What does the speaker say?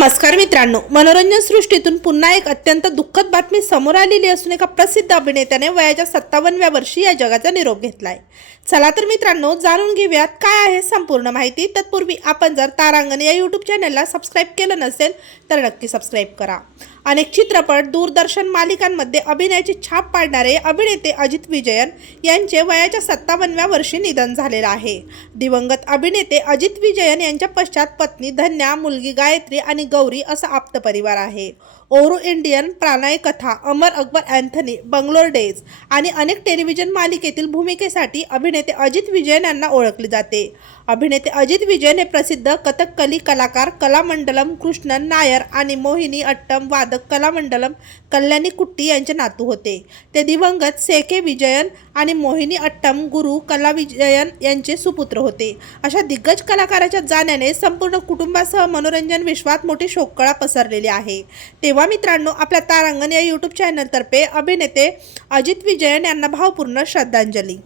नमस्कार मित्रांनो मनोरंजन सृष्टीतून पुन्हा एक अत्यंत दुःखद बातमी समोर आलेली असून एका प्रसिद्ध अभिनेत्याने वयाच्या सत्तावन्नव्या वर्षी या जगाचा निरोप घेतलाय. चला तर मित्रांनो जाणून घेऊयात काय आहे संपूर्ण माहिती. तत्पूर्वी आपण जर तारांगण या यूट्यूब चॅनलला सबस्क्राईब केलं नसेल तर नक्की सबस्क्राईब करा. अनेक चित्रपट दूरदर्शन मालिकांमध्ये अभिनयाची छाप पाडणारे अभिनेते अजित विजयन यांचे वयाच्या सत्तावन्नव्या वर्षी निधन झालेलं आहे. दिवंगत अभिनेते अजित विजयन यांच्या पश्चात पत्नी धन्या मुलगी गायत्री आणि गौरी असा आप्त परिवार आहे. ओरू इंडियन प्राणय कथा अमर अकबर अँथनी बंगलोर डेज आणि अनेक टेलिव्हिजन मालिकेतील भूमिकेसाठी अभिनेते अजित विजयन यांना ओळखले जाते. अभिनेते अजित विजयन हे प्रसिद्ध कथकली कलाकार कलामंडलम कृष्णन नायर आणि मोहिनी अट्टम वादक कलामंडलम कल्याणी कुट्टी यांचे नातू होते. ते दिवंगत सेके विजयन आणि मोहिनी अट्टम गुरु कला विजयन यांचे सुपुत्र होते. अशा दिग्गज कलाकाराच्या जाण्याने संपूर्ण कुटुंबासह मनोरंजन विश्वात मोठी शोककळा पसरलेली आहे. तेव्हा मित्रांनो आपल्या तारांगण या यूट्यूब चॅनलतर्फे अभिनेते अजित विजयन यांना भावपूर्ण श्रद्धांजली.